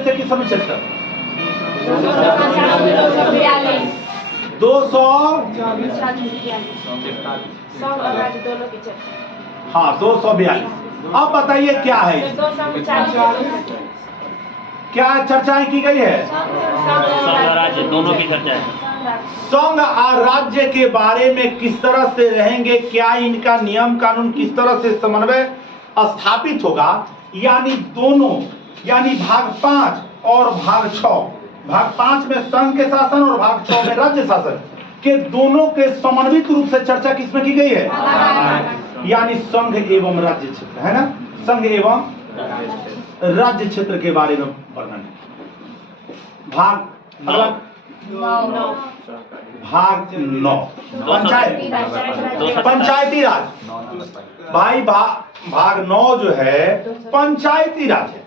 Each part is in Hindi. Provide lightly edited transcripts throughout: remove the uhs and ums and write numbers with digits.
अनुच्छेद से किस अनुच्छेद तक? 200 हाँ 242। अब बताइए क्या है, क्या चर्चाएं की गई है? राज्य दोनों की चर्चा है। संघ और राज्य के बारे में किस तरह से रहेंगे, क्या इनका नियम कानून किस तरह से समन्वय स्थापित होगा, यानी दोनों, यानी भाग 5 और भाग 6, भाग 5 में संघ के शासन और भाग 6 में राज्य शासन के दोनों के समन्वित रूप से चर्चा किसमें की गई है? यानी संघ एवं राज्य क्षेत्र, है ना, संघ एवं राज्य क्षेत्र के बारे में वर्णन है। भाग अगला भाग 9 पंचायती राज। भाई भाग 9 जो है पंचायती राज है।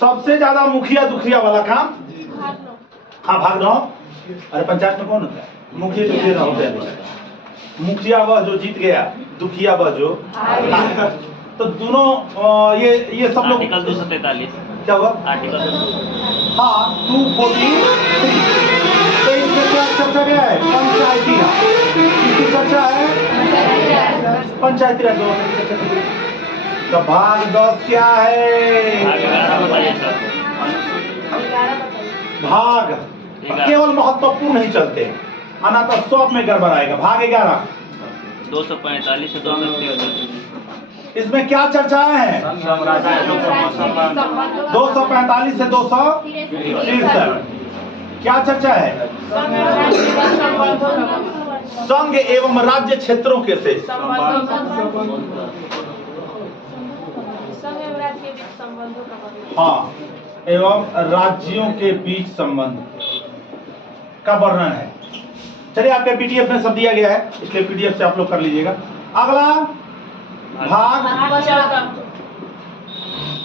सबसे ज्यादा मुखिया दुखिया वाला काम, हाँ भाग 9। अरे पंचायत में कौन होता है? मुखिया दुखिया ना होता है। मुखिया वह जो जीत गया, दुखिया वह जो तो दोनों ये सब लोग। आर्टिकल 243 क्या हुआ? आर्टिकल हाँ 243। तो इसमें क्या चर्चा क्या है? पंचायती राज। किसकी चर्चा है? पंचायती राज। तो भाग 10 क्या है? भाग केवल महत्वपूर्ण नहीं चलते, आना तो सब में गड़बड़ आएगा। भाग 11 245 से 263। इसमें क्या चर्चाएं हैं? 245 से 263 क्या चर्चा है? संघ एवं राज्य क्षेत्रों के से हाँ एवं राज्यों के बीच संबंध का वर्णन है। चलिए आपके पीडीएफ में सब दिया गया है, इसलिए पीडीएफ से आप लोग कर लीजिएगा। अगला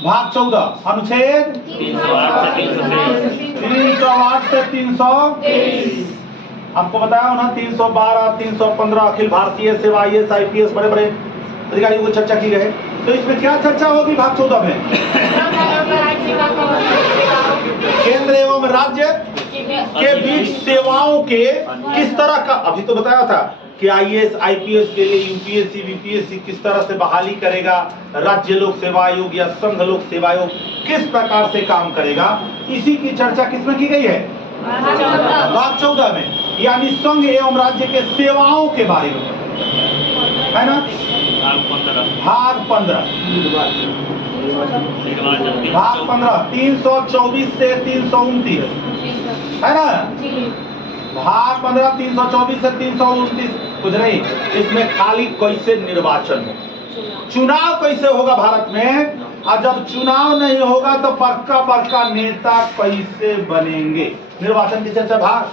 भाग 14 अनुच्छेद 308 से 300। आपको बताया ना 312 315 अखिल भारतीय सेवा IAS IPS बड़े बड़े अधिकारियों को चर्चा की गई। तो इसमें क्या चर्चा होगी भाग 14 में? केंद्र एवं राज्य के बीच सेवाओं के किस तरह का, अभी तो बताया था कि IAS IPS के लिए UPSC VPSC किस तरह से बहाली करेगा, राज्य लोक सेवा आयोग या संघ लोक सेवा आयोग किस प्रकार से काम करेगा, इसी की चर्चा किसमें की गई है? भाग 14 में, यानी संघ एवं राज्य के सेवाओं के बारे में, है ना। भाग 15 324 से 329 है ना। भाग 15 324 से 329 कुछ नहीं, इसमें खाली कैसे निर्वाचन हो, चुनाव कैसे होगा भारत में, और जब चुनाव नहीं होगा तो बड़का बड़का नेता कैसे बनेंगे, निर्वाचन की चर्चा भाग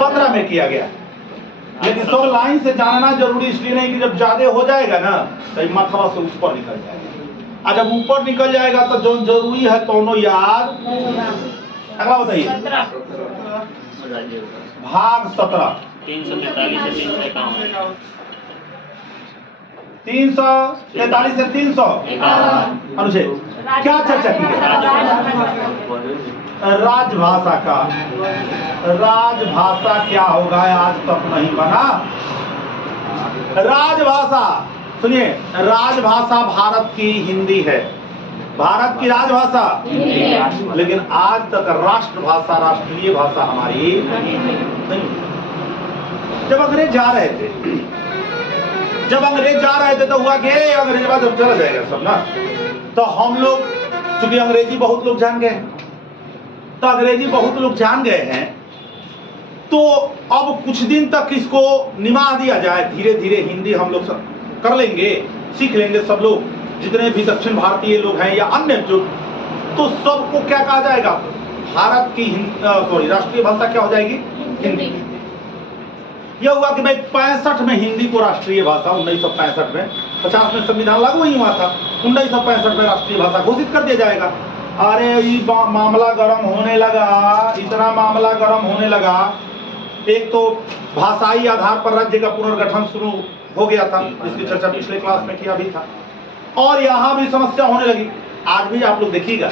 15 में किया गया। लेकिन सब लाइन से जानना जरूरी इसलिए नहीं कि जब ज्यादा हो जाएगा ना तो माथा से ऊपर निकल जाएगा, और जब ऊपर निकल जाएगा तो जो जरूरी है दोनों याद। अगला बताइए भाग 17 343 से 343 से 300 अनुच्छेद क्या चर्चा की गई? राजभाषा का, राजभाषा क्या होगा आज तक नहीं बना। राजभाषा सुनिए, राजभाषा भारत की हिंदी है, भारत की राजभाषा, लेकिन आज तक राष्ट्रभाषा राष्ट्रीय भाषा हमारी नहीं। जब अंग्रेज जा रहे थे तो हुआ कि अंग्रेज बाद जब चला जाएगा सब ना, तो हम लोग चूंकि अंग्रेजी बहुत लोग जान गए, तो अंग्रेजी बहुत लोग जान गए हैं, तो अब कुछ दिन तक इसको निभा दिया जाए, धीरे धीरे हिंदी हम लोग सब कर लेंगे, सीख लेंगे सब लोग, जितने भी दक्षिण भारतीय लोग हैं या अन्य जो, तो सबको क्या कहा जाएगा, भारत की राष्ट्रीय भाषा क्या हो जाएगी? हिंदी। यह हुआ कि भाई 65 में हिंदी को राष्ट्रीय भाषा, 1965 में, 50 में संविधान लागू नहीं हुआ था, 1965 में राष्ट्रीय भाषा घोषित कर दिया जाएगा। अरे ये मामला गर्म होने लगा, इतना मामला गर्म होने लगा, एक तो भाषाई आधार पर राज्य का पुनर्गठन शुरू हो गया था, इसकी चर्चा पिछले क्लास में किया भी था, और यहाँ भी समस्या होने लगी। आज भी आप लोग देखिएगा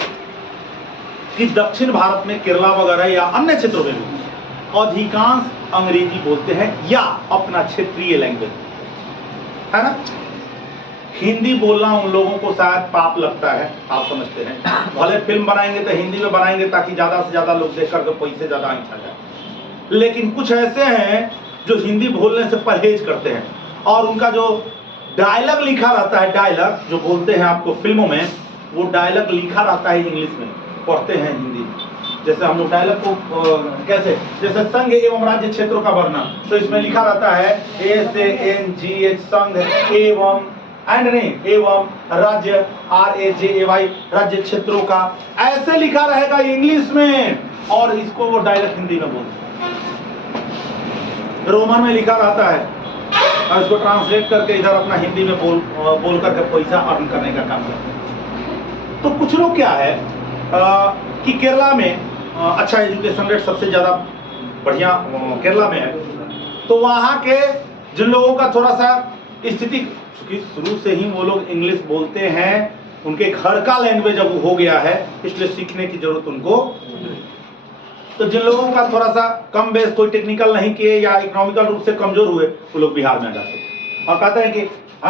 कि दक्षिण भारत में केरला वगैरह या अन्य क्षेत्रों में भी अधिकांश अंग्रेजी बोलते हैं या अपना क्षेत्रीय लैंग्वेज, है ना। हिंदी बोलना उन लोगों को शायद पाप लगता है, आप समझते हैं। भले फिल्म बनाएंगे तो हिंदी में बनाएंगे ताकि ज्यादा से ज्यादा लोग देख करके पैसे ज्यादा इच्छा जाए, लेकिन कुछ ऐसे हैं जो हिंदी बोलने से परहेज करते हैं और उनका जो डायलॉग लिखा रहता है, डायलॉग जो बोलते हैं आपको फिल्मों में, वो डायलॉग लिखा रहता है इंग्लिश में, पढ़ते हैं हिंदी में। जैसे हम लोग डायलॉग को कैसे, जैसे संघ एवं राज्य क्षेत्रों का वर्णन, तो इसमें लिखा रहता है SANGH संघ एवं एंड नहीं एवं राज्य RAJAY राज्य क्षेत्रों का, ऐसे लिखा रहेगा इंग्लिश में और इसको वो डायलॉग हिंदी में बोलते हैं। रोमन में लिखा रहता है और इसको ट्रांसलेट करके इधर अपना हिंदी में बोल करके पैसा अर्न करने का काम करते हैं। तो कुछ लोग क्या है कि केरला में अच्छा एजुकेशन रेट सबसे ज़्यादा बढ़िया केरला में है, तो वहाँ के जिन लोगों का थोड़ा सा स्थिति, क्योंकि शुरू से ही वो लोग इंग्लिश बोलते हैं, उनके घर का लैंग्वेज अब हो गया है, इसलिए सीखने की जरूरत उनको। तो जिन लोगों का थोड़ा सा कम बेस, कोई टेक्निकल नहीं किए या इकोनॉमिकल रूप से कमजोर हुए, वो लोग बिहार में आ जाते हैं और कहते हैं कि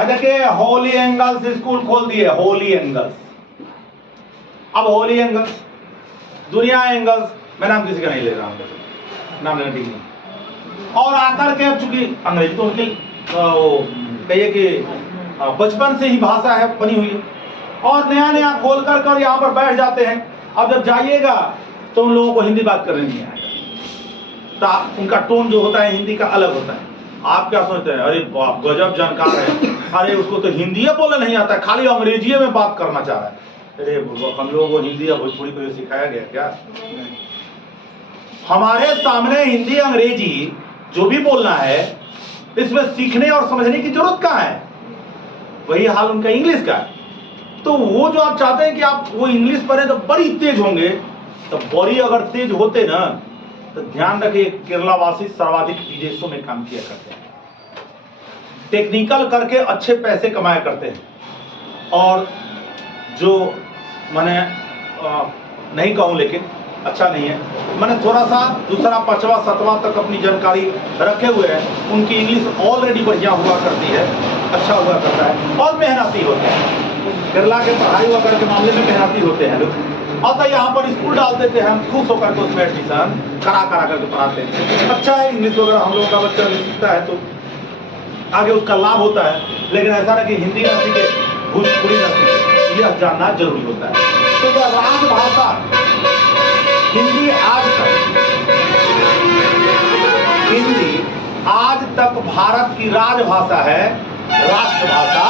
देखिए होली एंगल्स स्कूल खोल दिए, होली एंगल्स। अब होली एंगल्स, दुनिया एंगल्स, मैं नाम किसी का नहीं ले रहा हूँ, नाम लेना ठीक नहीं। और आकर के अब चूंकि अंग्रेजी तो उनकी कहिए कि बचपन से ही भाषा है, बनी हुई है, और नया नया खोल कर यहाँ पर बैठ जाते हैं। अब जब जाइएगा तो उन लोगों को हिंदी बात करने नहीं आएगा, तो उनका टोन जो होता है हिंदी का अलग होता है। आप क्या सोचते हैं, अरे बाप गजब जानकार है, अरे उसको तो हिंदी बोलना नहीं आता, खाली अंग्रेजी में बात करना चाह रहा है। अरे हम लोगों को हिंदी या भोजपुरी को सिखाया गया क्या? हमारे सामने हिंदी अंग्रेजी जो भी बोलना है, इसमें सीखने और समझने की जरूरत कहाँ है? वही हाल उनका इंग्लिश का है। तो वो जो आप चाहते हैं कि आप वो इंग्लिश पढ़े तो बड़ी तेज होंगे, तो बड़ी अगर तेज होते ना, तो ध्यान रखिए केरला वासी सर्वाधिक विदेशों में काम किया करते हैं, टेक्निकल करके अच्छे पैसे कमाया करते हैं, और जो मैंने नहीं कहूँ लेकिन अच्छा नहीं है, मैंने थोड़ा सा दूसरा पांचवा सातवां तक अपनी जानकारी रखे हुए हैं, उनकी इंग्लिश ऑलरेडी बढ़िया हुआ करती है, अच्छा हुआ करता है और मेहनती होते हैं। केरला के पढ़ाई वगैरह के मामले में मेहनती होते हैं लोग, और तो यहाँ पर स्कूल डाल देते हैं, हम खुश होकर के उसमें एडमिशन करा करके पढ़ाते हैं। अच्छा है, इंग्लिश वगैरह हम लोगों का बच्चा सीखता है तो आगे उसका लाभ होता है, लेकिन ऐसा ना कि हिंदी ना सीखे भोजपुरी ना सीखे, यह जानना जरूरी होता है। तो यह राजभाषा हिंदी आज तक भारत की राजभाषा है, राष्ट्रभाषा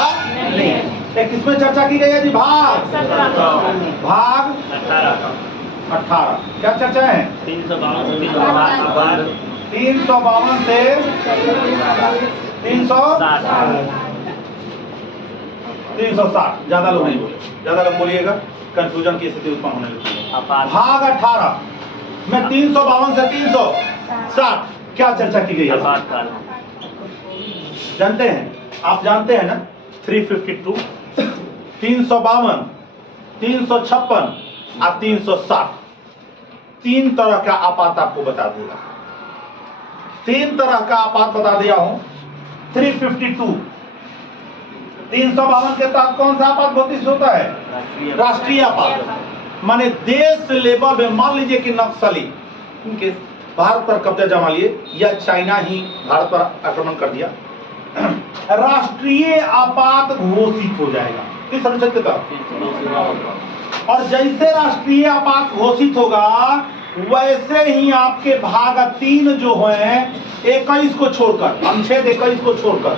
नहीं है। किसमें चर्चा की गई है जी? भाग 18 क्या चर्चा है? 352 से 360। ज्यादा लोग नहीं बोले, ज्यादा लोग बोलिएगा कंफ्यूजन की स्थिति उत्पन्न होने लगती है। भाग 18 में 352 से 360 क्या चर्चा की गई है? जानते हैं, आप जानते हैं ना? 352, 352, 356 और 360 तीन तरह का आपात आपको बता दिया। 3 तरह का आपात बता दिया हूं। 352 352 के तहत कौन सा आपात घोषित होता है? राष्ट्रीय आपात। माने देश लेवल में मान लीजिए कि नक्सली इनके भारत पर कब्जा जमा लिए या चाइना ही भारत पर आक्रमण कर दिया, राष्ट्रीय आपात घोषित हो जाएगा। किस अनुच्छेद के तहत? और जैसे राष्ट्रीय आपात घोषित होगा, वैसे ही आपके भाग 3 जो है 21 को छोड़कर, अनुच्छेद 21 को छोड़कर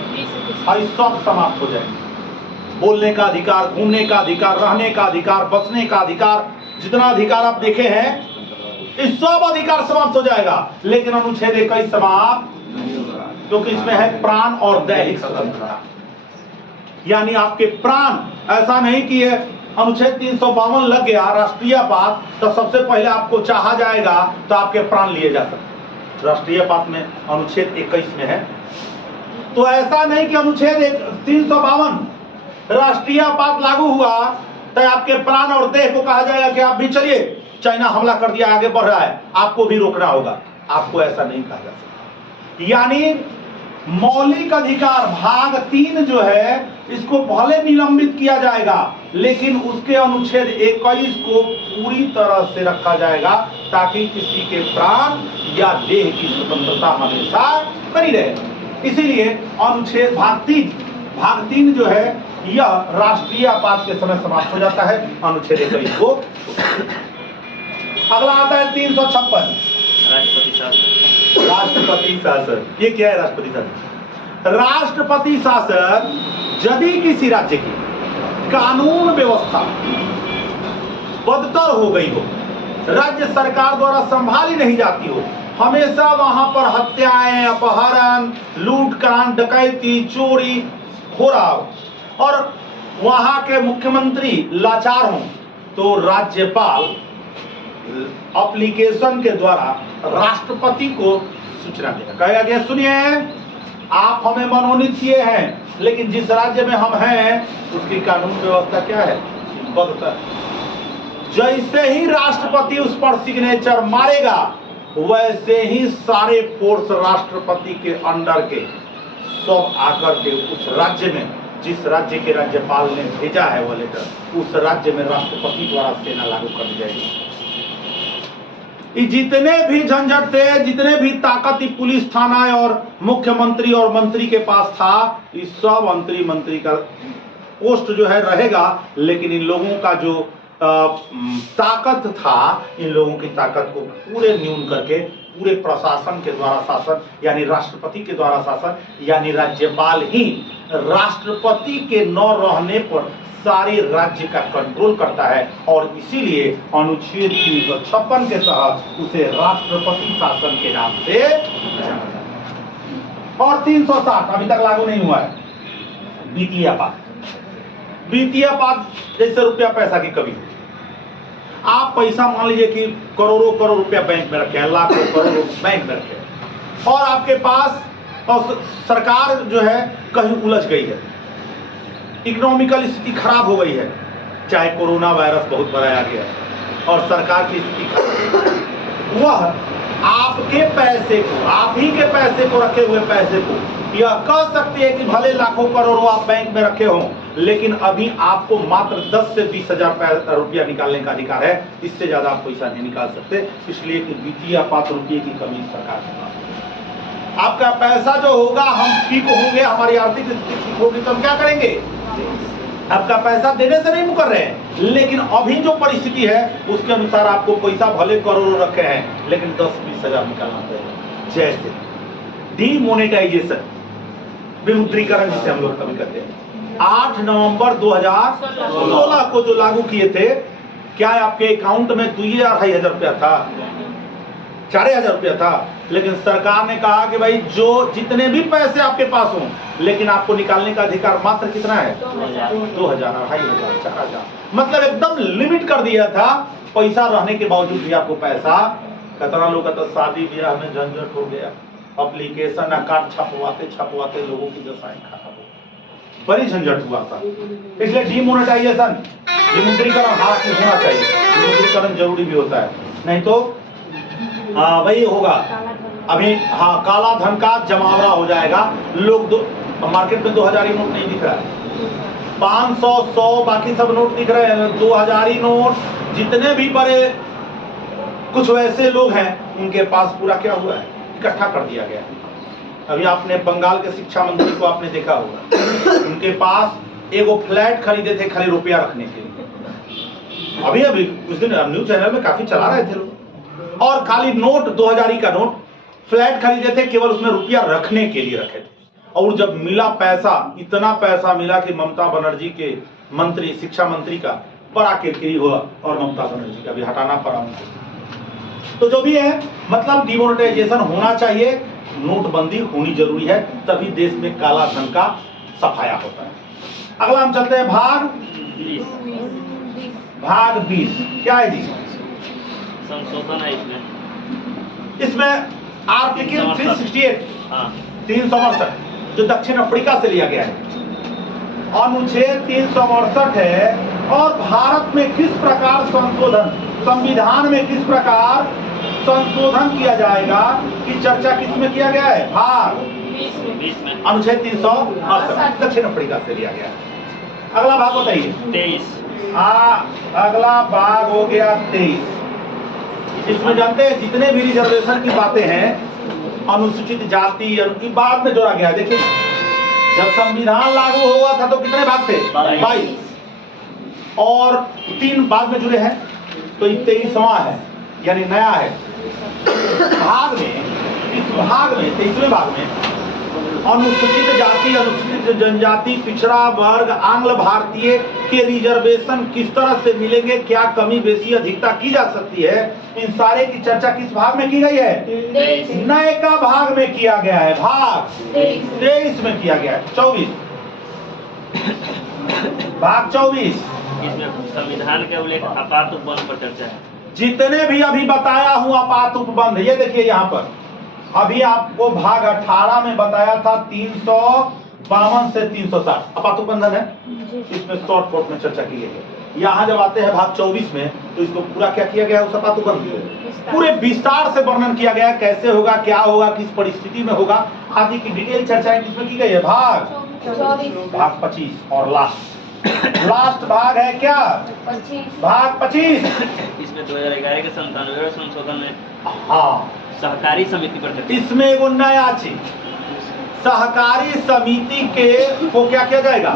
सब समाप्त हो जाएंगे। बोलने का अधिकार, घूमने का अधिकार, रहने का अधिकार, बसने का अधिकार, जितना अधिकार आप देखे हैं, इस सब अधिकार समाप्त हो जाएगा। लेकिन अनुच्छेद 21 समाप्त, क्योंकि इसमें है प्राण और दैहिक स्वतंत्रता, यानी आपके प्राण, ऐसा नहीं कि ये अनुच्छेद 352 लग गया राष्ट्रीय आपात तो सबसे पहले आपको चाहा जाएगा तो आपके प्राण लिए जा सकते। राष्ट्रीय आपात में अनुच्छेद 21 में है, तो ऐसा नहीं कि अनुच्छेद 352 राष्ट्रीय आपात लागू हुआ तो आपके प्राण और देह को कहा जाएगा कि आप भी चलिए चाइना हमला कर दिया, आगे बढ़ रहा है, आपको भी रोकना होगा। आपको ऐसा नहीं कहा जा सकता। यानी मौलिक अधिकार भाग 3 जो है इसको भले निलंबित किया जाएगा, लेकिन उसके अनुच्छेद 21 को पूरी तरह से रखा जाएगा ताकि किसी के प्राण या देह की स्वतंत्रता हमेशा बनी रहे। इसीलिए अनुच्छेद भाग 3 जो है यह राष्ट्रीय आपात के समय समाप्त हो जाता है, अनुच्छेद 21 को। अगला आता है 356, राष्ट्रपति शासन। राष्ट्रपति शासन। ये क्या है राष्ट्रपति शासन? राष्ट्रपति शासन यदि किसी राज्य की कानून व्यवस्था बदतर हो गई हो, राज्य सरकार द्वारा संभाली नहीं जाती हो, हमेशा वहां पर हत्याएं, अपहरण, लूटकांड, डकैती, चोरी हो रहा हो और वहां के मुख्यमंत्री लाचार हों, तो राज्यपाल एप्लीकेशन के द्वारा राष्ट्रपति को सूचना देगा। कहेगा कि सुनिए, आप हमें मनोनीत किए हैं, लेकिन जिस राज्य में हम हैं उसकी कानून व्यवस्था क्या है? बदतर। जैसे ही राष्ट्रपति उस पर सिग्नेचर मारेगा, वैसे ही सारे फोर्स राष्ट्रपति के अंडर के सब आकर के उस राज्य में, जिस राज्य के राज्यपाल ने भेजा है वो लेटर, उस राज्य में राष्ट्रपति द्वारा सेना लागू कर दी जाएगी। जितने भी झंझट थे, जितने भी ताकत पुलिस थाना और मुख्यमंत्री और मंत्री के पास था, इस सब मंत्री का पोस्ट जो है रहेगा, लेकिन इन लोगों का जो ताकत था, इन लोगों की ताकत को पूरे न्यून करके पूरे प्रशासन के द्वारा शासन, यानी राष्ट्रपति के द्वारा शासन, यानी राज्यपाल ही राष्ट्रपति के न रहने पर सारे राज्य का कंट्रोल करता है, और इसीलिए अनुच्छेद 356 के तहत उसे राष्ट्रपति शासन के नाम से जाना जाता है। और 360 अभी तक लागू नहीं हुआ है, वित्तीय आपात। वित्तीय आपात जैसे रुपया पैसा की कमी, आप पैसा मान लीजिए कि करोड़ों करोड़ रुपया बैंक में रखे हैं, लाखों करोड़ बैंक में रखे हैं, और आपके पास और सरकार जो है कहीं उलझ गई है, इकोनॉमिकल स्थिति खराब हो गई है, चाहे कोरोना वायरस बहुत बड़ा आ गया और सरकार की स्थिति खराब, वह आपके पैसे को, आप ही के पैसे को, रखे हुए पैसे को, यह कह सकती है कि भले लाखों करोड़ों आप बैंक में रखे हों, लेकिन अभी आपको मात्र 10 से 20 हजार रुपया निकालने का अधिकार है, इससे ज्यादा आप पैसा नहीं निकाल सकते, इसलिए कि वित्तीय आपात रुपये की कमी सरकार के पास। आपका पैसा जो होगा, हम ठीक होंगे, हमारी आर्थिक स्थिति ठीक होगी तो हम क्या करेंगे? आपका पैसा देने से नहीं मुकर रहे हैं, लेकिन अभी जो परिस्थिति है उसके अनुसार आपको पैसा भले करोड़ों रखे हैं, लेकिन 10-20 हजार निकालना पड़ेगा। जैसे डीमोनेटाइजेशन, विमुद्रीकरण जिसे हम लोग कभी कहते हैं, 8 नवंबर 2016 को जो लागू किए थे, क्या आपके अकाउंट में 2,000-2,500 रुपया था? 4,000 रुपया था, लेकिन सरकार ने कहा कि भाई जो जितने भी पैसे आपके पास हों, लेकिन आपको निकालने का अधिकार मात्र कितना है? 2,000, 2,500, 4,000, मतलब एकदम लिमिट कर दिया था। पैसा रहने के बावजूद भी आपको पैसा, कितना लोग का शादी ब्याह में झंझट हो गया, एप्लीकेशन कार्ड छपवाते लोगों की दशाएं खराब हो, बड़ी झंझट हुआ था। इसलिए डीमोनेटाइजेशन, विमुद्रीकरण होना चाहिए, विमुद्रीकरण जरूरी भी होता है, नहीं तो वही होगा अभी। हाँ, काला धन का जमावड़ा हो जाएगा। लोग मार्केट में 2,000 नोट नहीं दिख रहा है, 500, 100 बाकी सब नोट दिख रहे हैं, 2,000 नोट। जितने भी बड़े कुछ वैसे लोग हैं, उनके पास पूरा क्या हुआ है, इकट्ठा कर दिया गया। अभी आपने बंगाल के शिक्षा मंत्री को आपने देखा होगा, उनके पास एगो फ्लैट खरीदे थे खाली रुपया रखने के लिए। अभी कुछ दिन न्यूज चैनल में काफी चला रहे थे लोग, और खाली नोट 2,000 का नोट फ्लैट खरीदे थे, केवल उसमें रुपया रखने के लिए रखे थे। और जब मिला पैसा, इतना पैसा मिला कि ममता बनर्जी के मंत्री, शिक्षा मंत्री का बड़ा किरकिरी हुआ और ममता बनर्जी का भी हटाना पड़ा उनको। तो जो भी है, मतलब डिमोनेटाइजेशन होना चाहिए, नोटबंदी होनी जरूरी है, तभी देश में काला धन का सफाया होता है। अगला हम चलते हैं भाग 20। क्या है जी? संशोधन है इसमें आर्टिकल 368, 368 जो दक्षिण अफ्रीका से लिया गया है, अनुच्छेद 368 है। और भारत में किस प्रकार संशोधन संविधान में किस प्रकार संशोधन किया जाएगा की चर्चा किस में किया गया है? भाग 20 में अनुच्छेद 368 दक्षिण अफ्रीका से लिया गया है। अगला भाग बताइए। 23 अगला भाग हो गया 23। इसमें जानते हैं जितने भी रिजर्वेशन की बातें हैं अनुसूचित जाति की बाद में जोड़ा गया है। देखिए जब संविधान लागू हुआ था तो कितने भाग थे? 22 और 3 बाद में जुड़े हैं तो ये 23वां है यानी नया है। भाग में इस भाग में 23वें भाग में अनुसूचित जाति अनुसूचित जनजाति पिछड़ा वर्ग आंग्ल भारतीय के रिजर्वेशन किस तरह से मिलेंगे, क्या कमी बेसी अधिकता की जा सकती है, इन सारे की चर्चा किस भाग में की गई है? नए का भाग में किया गया है। भाग 23 में किया गया है। 24 भाग 24 इसमें संविधान के उल्लेख आपात उपबंध पर चर्चा है। जितने भी अभी बताया हूं आपात उपबंध, ये देखिए यहाँ पर अभी आपको भाग 18 में बताया था 352 से 360 आपात उपबंधन है। इसमें शॉर्ट कोट में चर्चा की गई है। यहाँ जब आते हैं भाग 24 में तो इसको पूरा क्या किया गया है? उस आपात उपबंध पूरे विस्तार से वर्णन किया गया है, कैसे होगा, क्या होगा, किस परिस्थिति में होगा आदि की डिटेल चर्चाएं किसमें की गई है? भाग 25 और लास्ट भाग है क्या? भाग 25। इसमें 2011 के 97वें संशोधन में हाँ सहकारी समिति पर चर्चा। इसमें एगो नया चीज सहकारी समिति के को क्या किया जाएगा?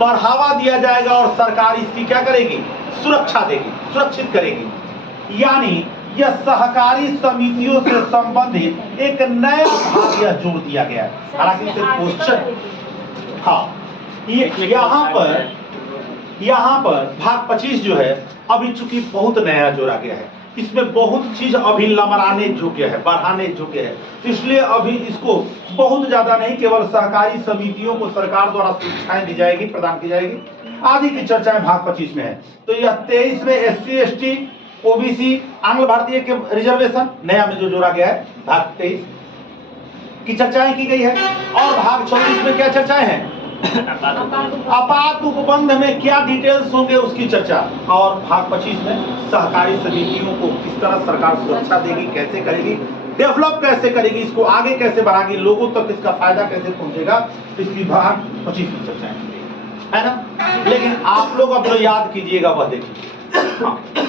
बढ़ावा दिया जाएगा और सरकार इसकी क्या करेगी? सुरक्षा देगी, सुरक्षित करेगी। यानी यह सहकारी समितियों से संबंधित एक नया भाग यह जोड़ दिया गया है। हालांकि इसे क्वेश्चन हाँ यहाँ पर भाग 25 जो है अभी चूंकि बहुत नया जोड़ा गया है, इसमें बहुत चीज अभी लमराने योग्य है, बढ़ाने योग्य है, इसलिए अभी इसको बहुत ज्यादा नहीं, केवल सहकारी समितियों को सरकार द्वारा सुविधाएं दी जाएगी, प्रदान की जाएगी आदि की चर्चाएं भाग 25 में है। तो यह 23 में SC ST OBC आंग्ल भारतीय के रिजर्वेशन नया में जो जोड़ा गया है भाग 23 की चर्चाएं की गई है। और भाग 24 में क्या चर्चाएं हैं? आपात उपबंध में क्या डिटेल्स होंगे उसकी चर्चा। और भाग 25 में सहकारी समितियों को किस तरह सरकार सुरक्षा देगी, कैसे करेगी, डेवलप कैसे करेगी, इसको आगे कैसे बढ़ाएगी, लोगों तक इसका फायदा कैसे पहुंचेगा, इसकी भाग 25 की चर्चाएं है ना। लेकिन आप लोग अब जो याद कीजिएगा वह देखिए।